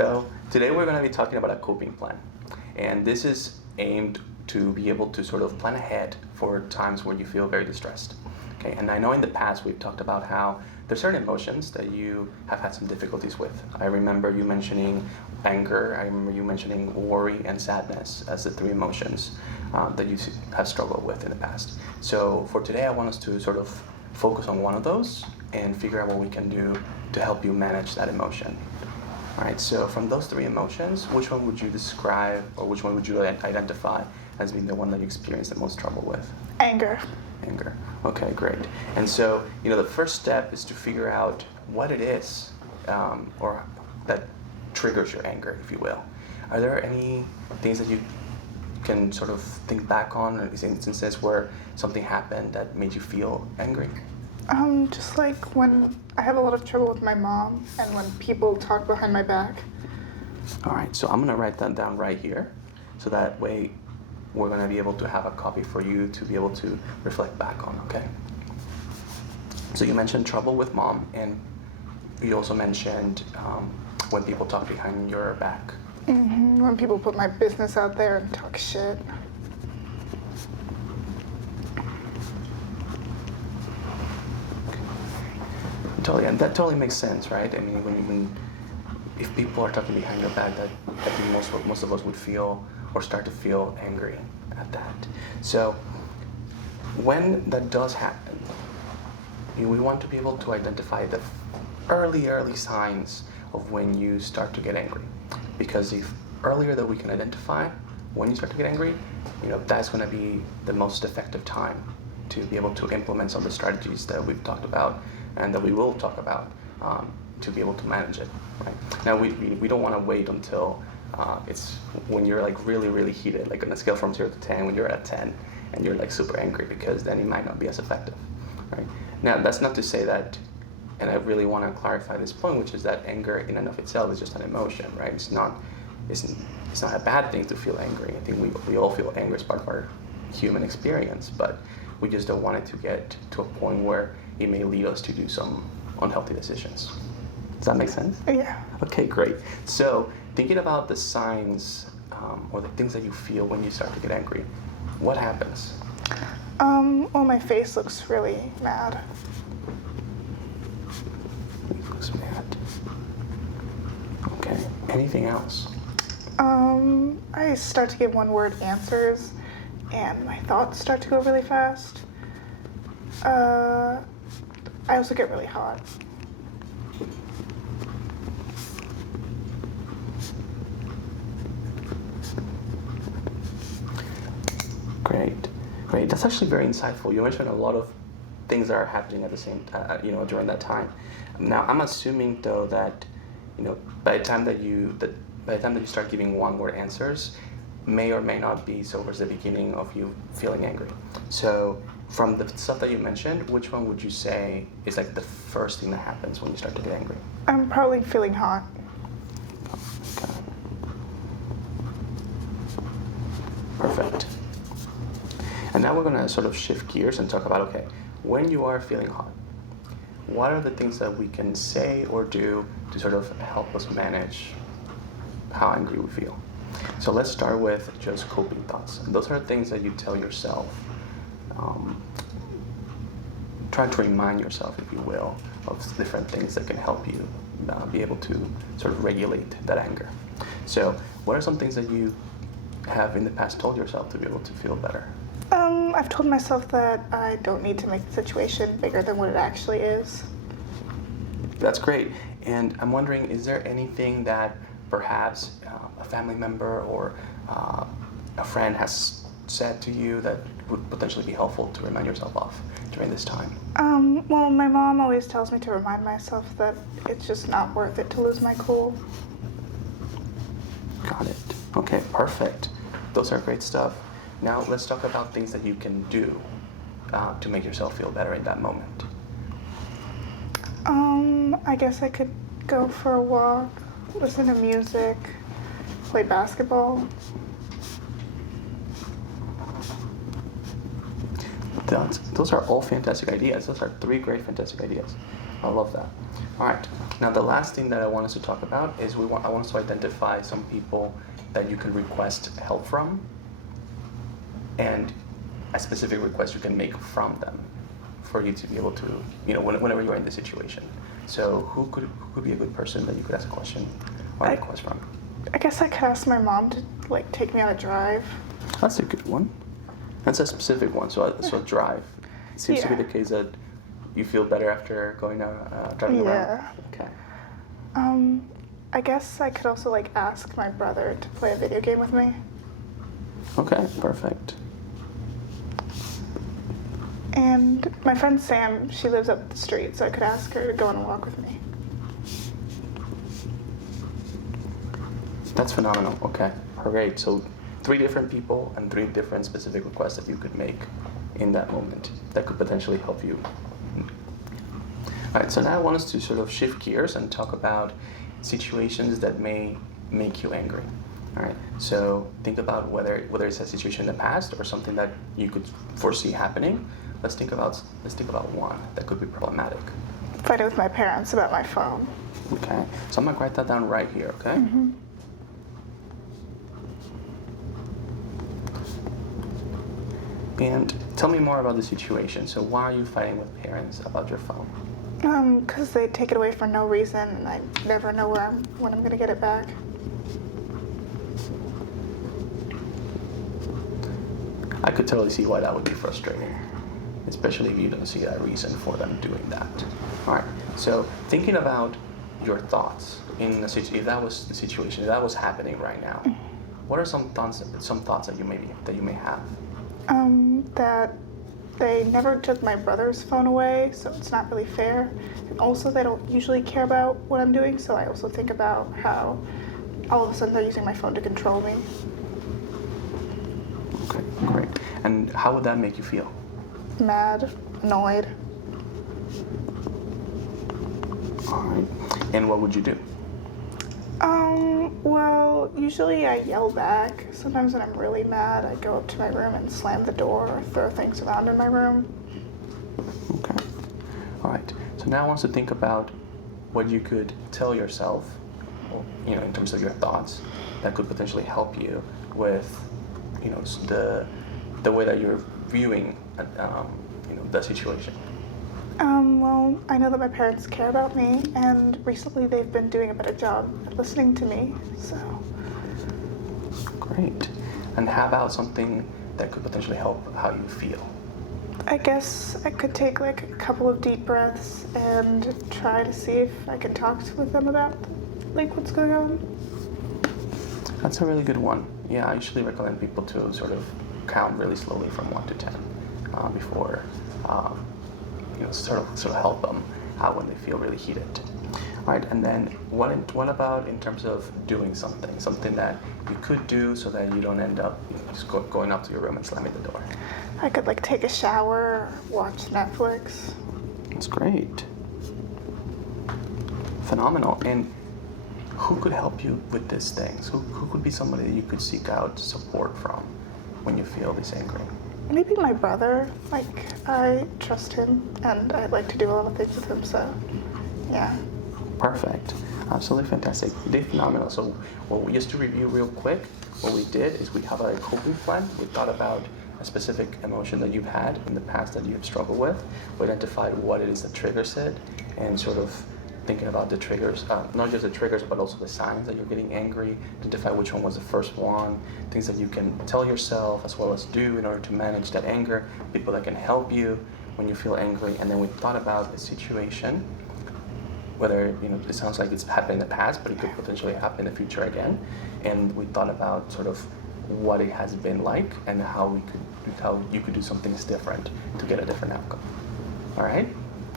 So today we're going to be talking about a coping plan. And this is aimed to be able to sort of plan ahead for times when you feel very distressed. Okay, and I know in the past we've talked about how there's certain emotions that you have had some difficulties with. I remember you mentioning anger, I remember you mentioning worry and sadness as the three emotions that you have struggled with in the past. So for today I want us to sort of focus on one of those and figure out what we can do to help you manage that emotion. All right, so from those three emotions, which one would you describe or which one would you identify as being the one that you experience the most trouble with? Anger. Anger. Okay, great. And so, the first step is to figure out what it is or that triggers your anger, if you will. Are there any things that you can sort of think back on, or instances where something happened that made you feel angry? Just like when I have a lot of trouble with my mom and when people talk behind my back. All right, so I'm gonna write that down right here, so that way we're gonna be able to have a copy for you to be able to reflect back on, okay? So you mentioned trouble with mom, and you also mentioned when people talk behind your back. When people put my business out there and talk shit. Totally, and that totally makes sense, right? I mean, if people are talking behind your back, that I think most of us would feel or start to feel angry at that. So when that does happen, we want to be able to identify the early signs of when you start to get angry, because if earlier that we can identify when you start to get angry, that's going to be the most effective time to be able to implement some of the strategies that we've talked about and that we will talk about to be able to manage it. Right now, we don't want to wait until it's when you're like really heated, like on a scale from 0 to 10, when you're at 10 and you're like super angry, because then it might not be as effective. Right now, that's not to say that, and I really want to clarify this point, which is that anger in and of itself is just an emotion, right? It's not a bad thing to feel angry. I think we all feel anger as part of our human experience, but we just don't want it to get to a point where it may lead us to do some unhealthy decisions. Does that make sense? Yeah. Okay, great. So thinking about the signs or the things that you feel when you start to get angry, what happens? Well, my face looks really mad. It looks mad. Okay. Anything else? I start to give one-word answers, and my thoughts start to go really fast. I also get really hot. Great. That's actually very insightful. You mentioned a lot of things that are happening at the same time, during that time. Now, I'm assuming though that, by the time that you start giving one-word answers, may or may not be towards the beginning of you feeling angry. So, from the stuff that you mentioned, which one would you say is like the first thing that happens when you start to get angry? I'm probably feeling hot. Okay. Perfect. And now we're going to sort of shift gears and talk about, okay, when you are feeling hot, what are the things that we can say or do to sort of help us manage how angry we feel? So let's start with just coping thoughts. And those are things that you tell yourself. Try to remind yourself, if you will, of different things that can help you be able to sort of regulate that anger. So what are some things that you have in the past told yourself to be able to feel better? I've told myself that I don't need to make the situation bigger than what it actually is. That's great. And I'm wondering, is there anything that perhaps a family member or a friend has said to you that would potentially be helpful to remind yourself of during this time? Well, my mom always tells me to remind myself that it's just not worth it to lose my cool. Got it. Okay, perfect. Those are great stuff. Now let's talk about things that you can do to make yourself feel better in that moment. I guess I could go for a walk, listen to music, play basketball. Those are all fantastic ideas. Those are three great fantastic ideas. I love that. All right. Now the last thing that I want us to talk about is I want us to identify some people that you can request help from, and a specific request you can make from them for you to be able to, whenever you're in this situation. So who could be a good person that you could ask a question or a request from? I guess I could ask my mom to like take me on a drive. That's a good one. That's a specific one. So drive. It seems to be the case that you feel better after going driving around. Okay. I guess I could also like ask my brother to play a video game with me. Okay, perfect. And my friend Sam, she lives up the street, so I could ask her to go on a walk with me. That's phenomenal. Okay, great. So 3 different people and 3 different specific requests that you could make in that moment that could potentially help you. All right, so now I want us to sort of shift gears and talk about situations that may make you angry. All right, so think about whether it's a situation in the past or something that you could foresee happening. Let's think about one that could be problematic. Fighting with my parents about my phone. Okay, so I'm gonna write that down right here. Okay. Mm-hmm. And tell me more about the situation. So why are you fighting with parents about your phone? Because they take it away for no reason, and I never know when I'm gonna get it back. I could totally see why that would be frustrating, especially if you don't see a reason for them doing that. All right. So thinking about your thoughts in if that was the situation, if that was happening right now, what are some thoughts that you may have? That they never took my brother's phone away, so it's not really fair. And also, they don't usually care about what I'm doing, so I also think about how all of a sudden they're using my phone to control me. Okay, great. And how would that make you feel? Mad, annoyed. All right. And what would you do? Well, usually I yell back. Sometimes when I'm really mad, I go up to my room and slam the door or throw things around in my room. Okay. All right. So now I want us to think about what you could tell yourself, in terms of your thoughts, that could potentially help you with, the way that you're viewing, the situation. Well, I know that my parents care about me, and recently they've been doing a better job at listening to me, so. Great. And how about something that could potentially help how you feel? I guess I could take like a couple of deep breaths and try to see if I can talk with them about like what's going on. That's a really good one. Yeah, I usually recommend people to sort of count really slowly from 1 to 10 before, sort of help them out when they feel really heated. All right, and then what about in terms of doing something that you could do so that you don't end up just going up to your room and slamming the door? I could like take a shower, watch Netflix. That's great. Phenomenal. And who could help you with these things? Who could be somebody that you could seek out support from when you feel this angry? Maybe my brother. Like, I trust him, and I like to do a lot of things with him, so yeah. Perfect. Absolutely fantastic. You did phenomenal. So, just to review real quick, what we did is we have a coping plan. We thought about a specific emotion that you've had in the past that you've struggled with. We identified what it is that triggers it, and sort of thinking about the triggers, not just the triggers, but also the signs that you're getting angry, identify which one was the first one, things that you can tell yourself as well as do in order to manage that anger, people that can help you when you feel angry. And then we thought about the situation, whether, it sounds like it's happened in the past, but it could potentially happen in the future again. And we thought about sort of what it has been like and how you could do something different to get a different outcome. All right?